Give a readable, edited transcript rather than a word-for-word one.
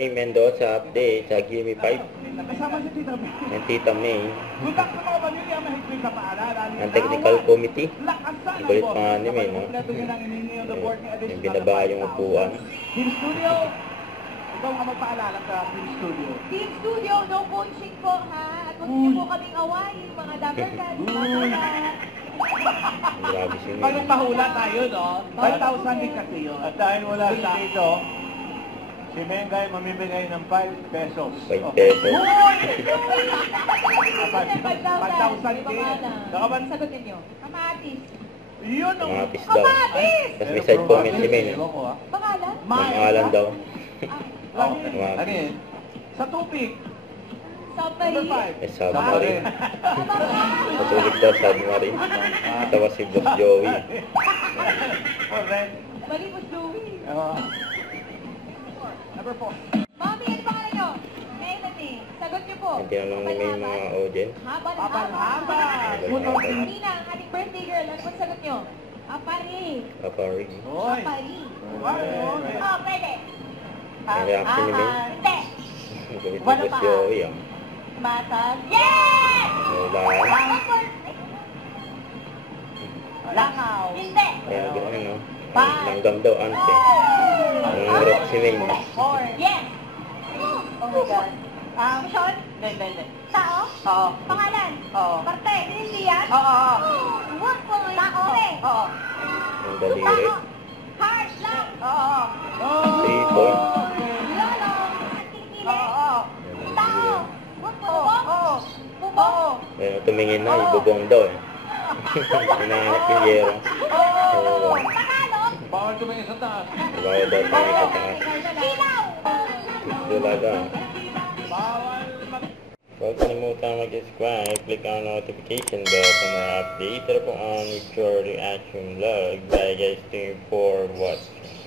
Hey, Mendoza update sa Gimme 5. Nakasama si Tita May. Ng Tita May. Butak sa mga pamilya mahigpit na paalala. Ang technical committee. Lakasan ang Kulit boss. pa nga ni May, no? Kompleto niya ng inihingi on the board ni additional Yung binaba yung 5,000. upuan. Team Studio, ikaw ang magpaalala sa Team Studio. Team Studio, no punching po ha. At huwag niyo po kaming awayin, mga dabarkan. Grabe si May. Anong mahula tayo, no? 5,000 din kasi yun. At dahil wala siya dito, si Mengay mamimigay ng 5 pesos. 5 pesos. 5,000 din. Nakaban sagot ninyo. Kamatis. Yun ang... Kamatis daw. Kamatis! Tapos may side comment si May. Ewan ko, ah. Pangalan? Pangalan daw. Oh, Kamatis. ano yun? Sa tupig. Sabay. Number 5. Eh, submarine. Matulog daw submarine. Tawa si Boss Joey. Correct. Bali mo, Joey. Number 4. Mami, ano pangalan nyo? Melody. Sagot niyo po. Hindi lang ni May mga audience. Habal-habal. Nina, ang ating birthday girl. Ano pong sagot nyo? Apari. Papari. Hoy. Apari. Okay. Oh, pwede. Ang reaction ni May. Hindi. Gawin si Boss Joey. Matag. Yes! Wala. Langaw. Hindi. Kaya gano'n, no? Langgam daw, ante. Ang rap si May. Yes! Oh my God. Mission? Hindi. Tao? Oo. Pangalan? Oo. Parte? Hindi yan? Oo. What po? Tao? Oo. Ang daliri. Heart lang? Oo. 3 points. Lolo? Oo. Tao? What po? Bubong? Bubong? Kaya tumingin na, ibubong daw eh. Hinahanap yung yero. Oo. Tagalog? Bawal tumingin sa taas. Bawal daw tayo sa taas. Ilaw? Talaga. Bawal mag... Huwag kalimutan mag-subscribe, click ang notification bell para ma-update po ang your reaction vlog. Bye guys, thank you for watching.